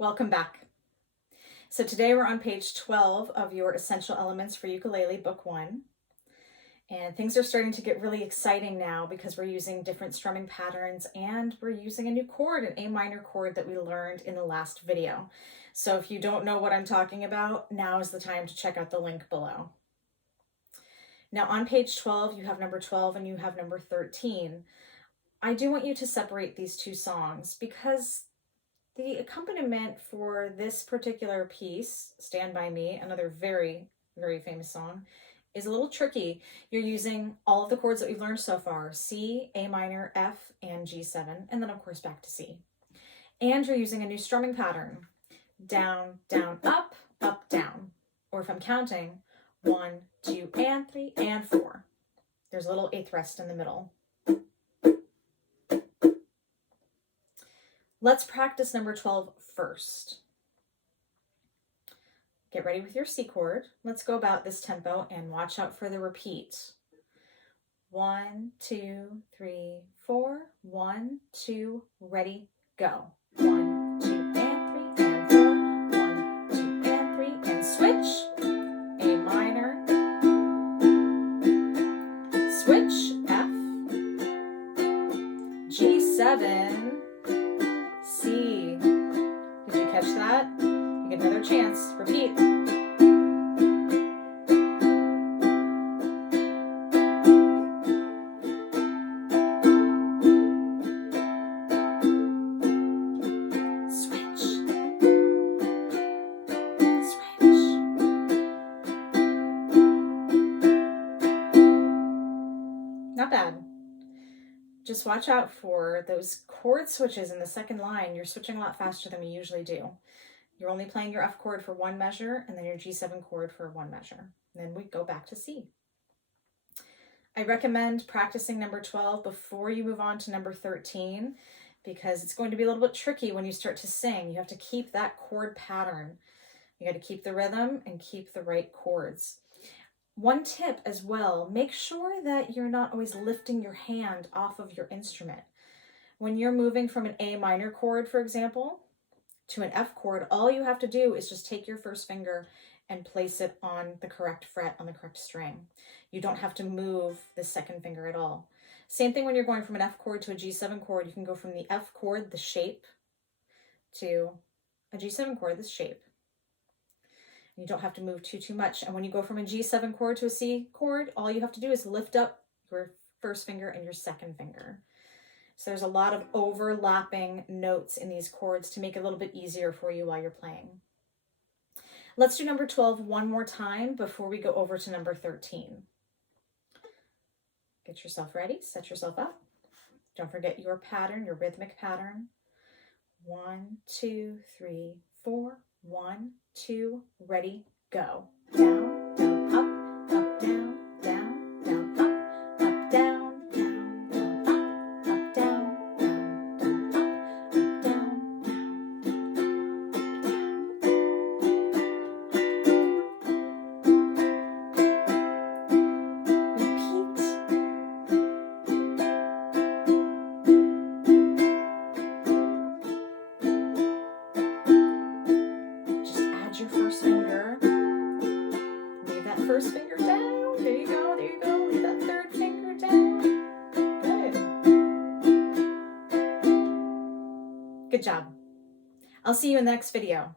Welcome back. So today we're on page 12 of your Essential Elements for Ukulele, Book 1. And things are starting to get really exciting now because we're using different strumming patterns and we're using a new chord, an A minor chord that we learned in the last video. So if you don't know what I'm talking about, now is the time to check out the link below. Now on page 12, you have number 12 and you have number 13. I do want you to separate these two songs because the accompaniment for this particular piece, Stand By Me, another very, very famous song, is a little tricky. You're using all of the chords that we've learned so far, C, A minor, F, and G7, and then of course back to C. And you're using a new strumming pattern, down, down, up, down. Or if I'm counting, 1, 2, and 3, and 4. There's a little eighth rest in the middle. Let's practice number 12 first. Get ready with your C chord. Let's go about this tempo and watch out for the repeat. 1, 2, 3, 4. 1, 2, ready, go. 1, 2, and 3, and 4. 1, 2, and 3, and switch. A minor. Switch, F. G7. C. Did you catch that? You get another chance. Repeat. Switch. Switch. Not bad. Just watch out for those chord switches in the second line. You're switching a lot faster than we usually do. You're only playing your F chord for one measure and then your G7 chord for one measure. And then we go back to C. I recommend practicing number 12 before you move on to number 13 because it's going to be a little bit tricky when you start to sing. You have to keep that chord pattern. You got to keep the rhythm and keep the right chords. One tip as well, make sure that you're not always lifting your hand off of your instrument. When you're moving from an A minor chord, for example, to an F chord, all you have to do is just take your first finger and place it on the correct fret, on the correct string. You don't have to move the second finger at all. Same thing when you're going from an F chord to a G7 chord. You can go from the F chord, the shape, to a G7 chord, the shape. You don't have to move too much. And when you go from a G7 chord to a C chord, all you have to do is lift up your first finger and your second finger. So there's a lot of overlapping notes in these chords to make it a little bit easier for you while you're playing. Let's do number 12 one more time before we go over to number 13. Get yourself ready, set yourself up. Don't forget your pattern, your rhythmic pattern. 1, 2, 3, 4. 1, 2, ready, go. Down, down, up, down, down, down, up, down, down, down, up, down, down, down, up, down, your first finger, leave that first finger down, there you go, leave that third finger down, good job. I'll see you in the next video.